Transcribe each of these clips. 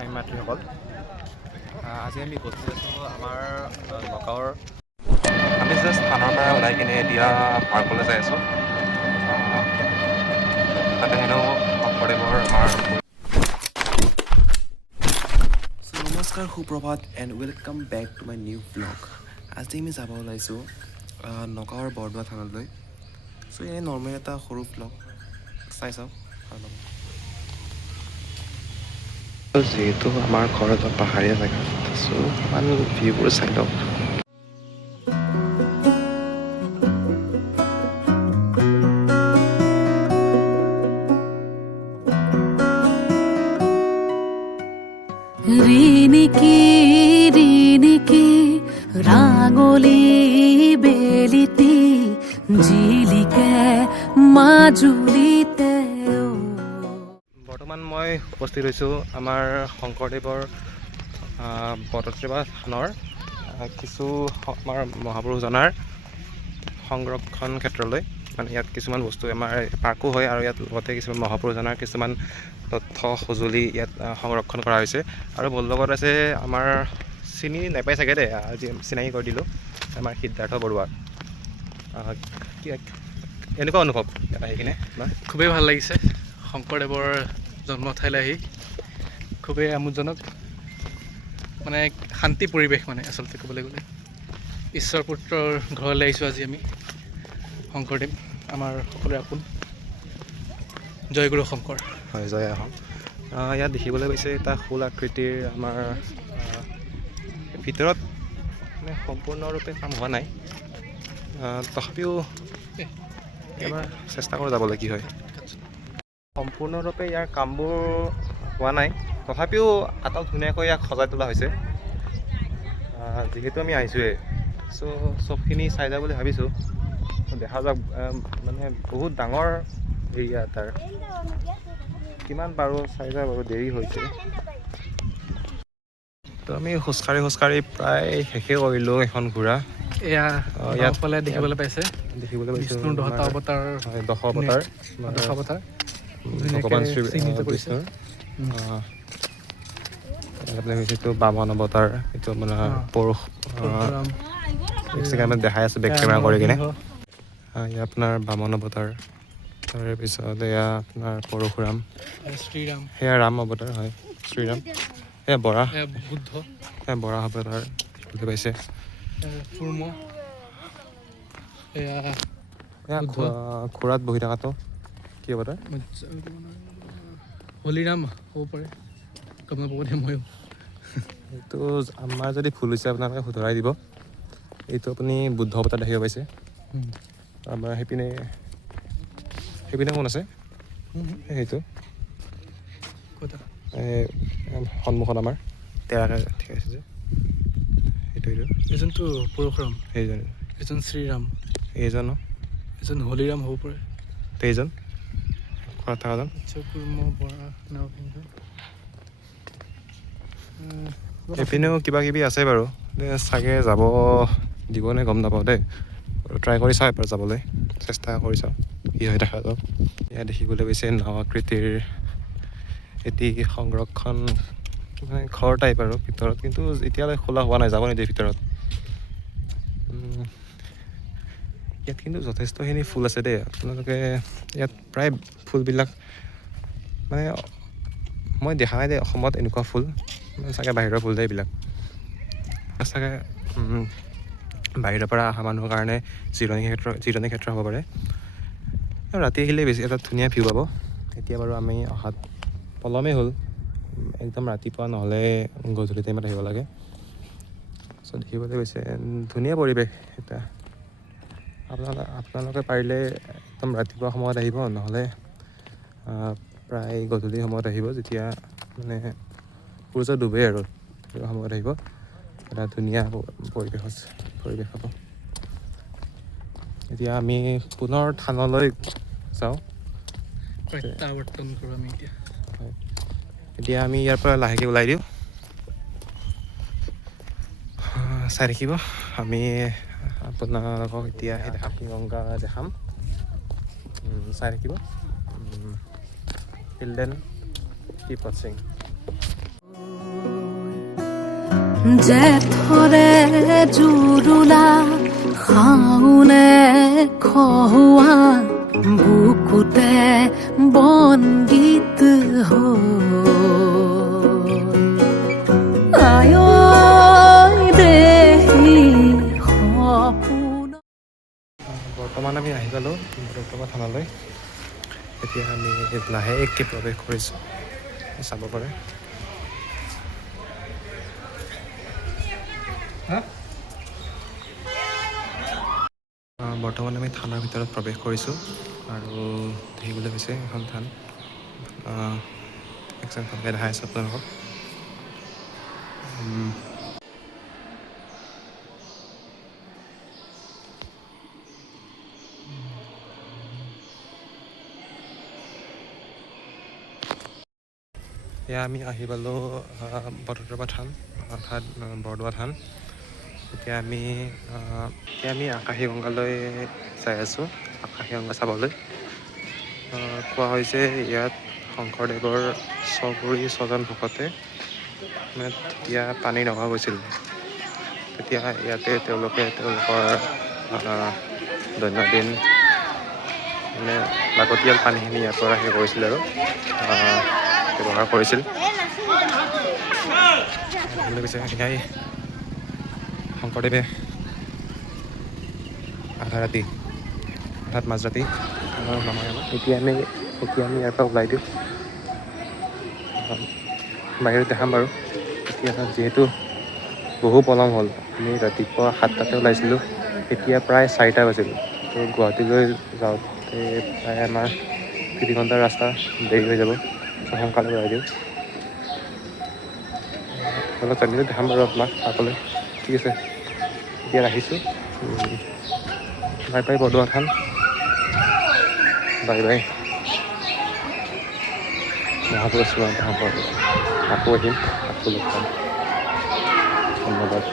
মাই মাতৃসকল, আজি আমি উপস্থিত আছোঁ আমাৰ নগাঁৱৰ। আমি জাষ্ট থানাৰ পৰা ওলাই কিনে এতিয়া পাৰ্কলৈ যাই আছোঁ। তাতে হেনো শংকৰদেৱৰ আমাৰ নমস্কাৰ, সুপ্ৰভাত and welcome back to my new blog. আজি আমি যাব ওলাইছোঁ নগাঁৱৰ বৰদোৱা থানলৈ। চ' এই নৰ্মেল এটা সৰু ব্লগ চাই চাওক ভাল হ'ব। যিহেতু আমাৰ ঘৰ এটা পাহাৰীয়া জেগা, চ' অকণমান ভিউবোৰ চাই লওক। ঋণিকি ৰাঙলী বেলিটি জিলিকে মাজুলীতে। বৰ্তমান মই উপস্থিত হৈছোঁ আমাৰ শংকৰদেৱৰ বটদ্ৰৱা থানৰ কিছু আমাৰ মহাপুৰুষজনাৰ সংৰক্ষণ ক্ষেত্ৰলৈ। মানে ইয়াত কিছুমান বস্তু আমাৰ পাৰ্কো হয় আৰু ইয়াত লগতে কিছুমান মহাপুৰুষজনাৰ কিছুমান তথ্য সঁজুলি ইয়াত সংৰক্ষণ কৰা হৈছে। আৰু মোৰ লগত আছে আমাৰ চিনি নাপাই চাগে দেই, আজি চিনাকি কৰি দিলোঁ, আমাৰ সিদ্ধাৰ্থ বৰুৱা। এনেকুৱা অনুভৱ ইয়াত আহি কিনে খুবেই ভাল লাগিছে। শংকৰদেৱৰ জন্মঠাইলৈ আহি খুবেই আমোদজনক, মানে শান্তি পৰিৱেশ। মানে আচলতে ক'বলৈ গ'লে ঈশ্বৰ পুত্ৰৰ ঘৰলৈ আহিছোঁ আজি আমি। শংকৰদেৱ আমাৰ সকলোৰে আপোন। জয় গুৰু শংকৰ। হয়, জয় আহোম। ইয়াত দেখিবলৈ পাইছে এটা শূল আকৃতিৰ আমাৰ ভিতৰত মানে সম্পূৰ্ণৰূপে কাম হোৱা নাই, তথাপিও এবাৰ চেষ্টা কৰোঁ যাবলৈ কি হয়। সম্পূৰ্ণৰূপে ইয়াৰ কামবোৰ হোৱা নাই, তথাপিও আটক ধুনীয়াকৈ ইয়াক সজাই তোলা হৈছে। যিহেতু আমি আহিছোঁৱে, চ' চবখিনি চাই যাওঁ বুলি ভাবিছোঁ। দেখা যাওক, মানে বহুত ডাঙৰ এৰিয়া তাৰ, কিমান পাৰোঁ চাই যাওঁ বাৰু, দেৰি হৈছে। তো আমি খোজকাঢ়ি প্ৰায় শেষে কৰিলোঁ এখন ঘূৰা। এয়া ইয়াত ফালে দেখিবলৈ পাইছে দেখিবলৈ পাইছোঁ বিষ্ণুৰ দহটা অৱতাৰ। দশাৱতাৰ ভগৱান শ্ৰী বিষ্ণুৰ। এইটো বামন অৱতাৰ, এইটো আপোনাৰ পৰশ দেখাই আছোঁ বেক কেমেৰা কৰি কিনে। এয়া আপোনাৰ বামন অৱতাৰ, তাৰপিছত এয়া আপোনাৰ পৰশুৰাম, শ্ৰীৰাম, সেয়া ৰাম অৱতাৰ হয়, শ্ৰীৰাম। সেয়া বৰাহ, বুদ্ধ, সেয়া বৰাহ অৱতাৰ বুজি পাইছে। কুৰ্ম, এয়া খুৰাত বহি থকাটো কি অৱতাৰ? হলিৰাম হ'ব পাৰে, গম নাপাব দে ময়ো। এইটো আমাৰ যদি ভুল হৈছে আপোনালোকে শুধৰাই দিব। এইটো আপুনি বুদ্ধ অৱতাৰ দেখিব পাইছে। আমাৰ সেইপিনে কোন আছে? সেইটো সন্মুখত আমাৰ তেৰাকে ঠিক আছে যে, সেইটো এজনটো পৰশুৰাম, সেইজন, এজন শ্ৰীৰাম, এইজন এজন হলিৰাম হ'ব পাৰে। এইজন ঘৰত থকাজন কুৰ্ম, বৰা, নৰসিংহ। এইপিনেও কিবা কিবি আছে বাৰু, চাগে যাব দিবনে গম নাপাওঁ দেই। ট্ৰাই কৰি চাওঁ এবাৰ যাবলৈ, চেষ্টা কৰি চাওঁ কি হয় দেখা যাওক। এয়া দেখিবলৈ পাইছে নাও আকৃতিৰ এটি সংৰক্ষণ মানে ঘৰ টাইপ আৰু ভিতৰত, কিন্তু এতিয়ালৈ খোলা হোৱা নাই, যাব নিদিয়ে ভিতৰত। ইয়াত কিন্তু যথেষ্টখিনি ফুল আছে দেই, আপোনালোকে ইয়াত প্ৰায় ফুলবিলাক মানে মই দেখা নাই দেই অসমত এনেকুৱা ফুল, চাগে বাহিৰৰ ফুল দেই এইবিলাক। চাগে বাহিৰৰ পৰা অহা মানুহৰ কাৰণে জিৰণি ক্ষেত্ৰ হ'ব পাৰে। আৰু ৰাতি আহিলে বেছি এটা ধুনীয়া ভিউ পাব। এতিয়া বাৰু আমি অহাত পলমেই হ'ল, একদম ৰাতিপুৱা নহ'লে গধূলি টাইমত আহিব লাগে। চ' দেখিবলৈ গৈছে ধুনীয়া পৰিৱেশ এটা। আপোনালোকে পাৰিলে একদম ৰাতিপুৱা সময়ত আহিব, নহ'লে প্ৰায় গধূলি সময়ত আহিব, যেতিয়া মানে সূৰ্য ডুবে আৰু সময়ত আহিব। এটা ধুনীয়া পৰিৱেশ হ'ব। এতিয়া আমি পুনৰ থানলৈ যাওঁ। প্ৰত্যাৱৰ্তন কৰোঁ আমি এতিয়া। হয়, এতিয়া আমি ইয়াৰ পৰা লাহেকৈ ওলাই দিওঁ। চাই থাকিব, আমি আপোনালোকক এতিয়া হাতীগংগা দেখাম, চাই থাকিব। টিল দেন কিপ ৱাচিং। জেঠৰে জুৰুলা শাওনে খহুৱা বুকুতে বনগীত আয় দেহি সপোন। বৰ্তমান আমি আহি পালোঁ বৰটোপা থানালৈ। এতিয়া আমি লাহেকৈ প্ৰৱেশ কৰিছোঁ, চাব পাৰে। বৰ্তমান আমি থানাৰ ভিতৰত প্ৰৱেশ কৰিছোঁ আৰু দেখিবলৈ হৈছে এখন থান। একজন ভালকৈ দেখাই আছোঁ আপোনালোকক। এয়া আমি আহি পালোঁ বৰটোপা থান অৰ্থাৎ বৰদোৱা থান। এতিয়া আমি আকাশী গংগালৈ চাই আছোঁ, আকাশী গংগা চাবলৈ। কোৱা হৈছে ইয়াত শংকৰদেৱৰ ছজন ভকতে মানে তেতিয়া পানীৰ অভাৱ হৈছিল, তেতিয়া ইয়াতে তেওঁলোকৰ দৈনন্দিন মানে লাগতিয়াল পানীখিনি ইয়াৰ পৰা সেই কৰিছিল আৰু ব্যৱহাৰ কৰিছিল। এয়াই শংকৰদেৱে আধা ৰাতি অৰ্থাৎ মাজৰাতি এতিয়া আমি ইয়াৰ পৰা ওলাই দিওঁ, বাহিৰত দেখাম বাৰু। এতিয়া যিহেতু বহু পলম হ'ল, আমি ৰাতিপুৱা 7টাতে ওলাইছিলোঁ, এতিয়া প্ৰায় 4টা বাজিল। তো গুৱাহাটীলৈ যাওঁতে প্ৰায় আমাৰ 3 ঘণ্টাৰ ৰাস্তা দেৰি হৈ যাব, সোনকালে ওলাই দিওঁ। অলপ জানিলে দেখাম বাৰু আপোনাক আগলৈ, ঠিক আছে। এতিয়া ৰাখিছোঁ, বাই বাই বৰদোৱা থান, বাই বাই মহাপুৰুষ আকৌ আহিম, আকৌ লগ পাম। ধন্যবাদ।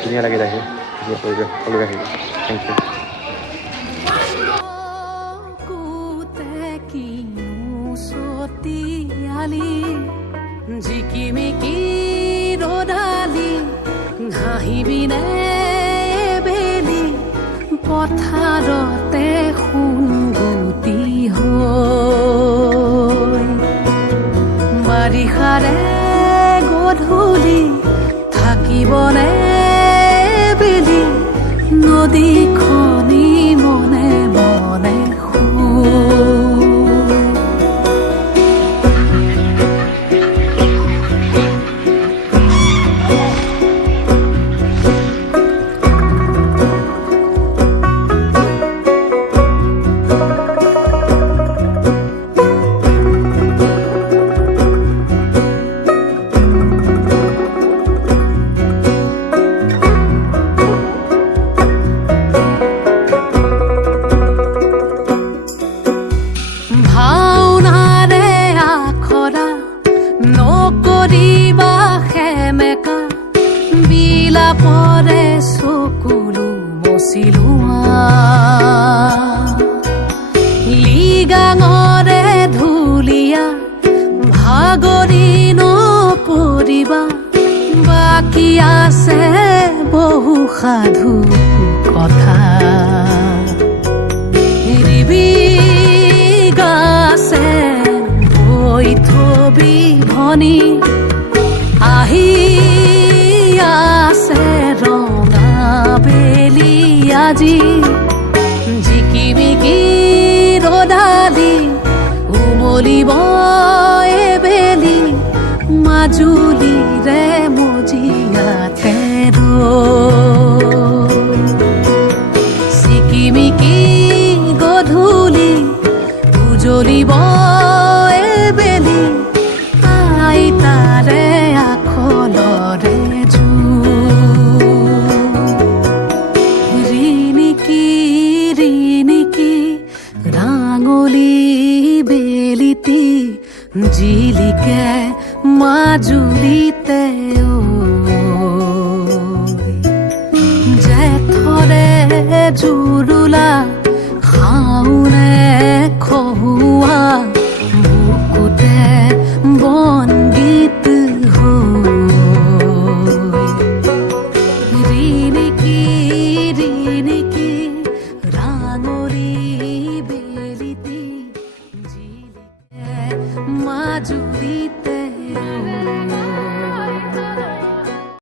ধুনীয়া লাগিল আহি, ধুনীয়া পৰিৱেশ, সকলোৱে আহিব। Thank U. জিকিমিকি ৰদালি ঘাঁহিবিনে বেলি পথাৰতে সোণগুটি হৈ বাৰিষাৰে গধূলি থাকিবনে বেলি নদীখনি মনে মনে পৰে চকুলো মচিলোৱা লিগাঙৰে ধুলীয়া ভাগৰি নপৰিবা বাকী আছে বহু সাধু কথা ৰিবি গাছে বৈ থবি ভনী আহি আছে ৰঙা বেলি আজি জিকিমিকি ৰদালি উমলিব বেলি মাজুলীৰে মজিয়াতে চিকিমিকি গধূলি উজলিব বেলি আইতাৰে আখলৰে ৰাঙলি বেলিতি জিলিকে মাজুলিতে জেঠৰে জুৰুলা শাওনে খহুৱা বুকুতে বনগীত হৈ মাজুলীতে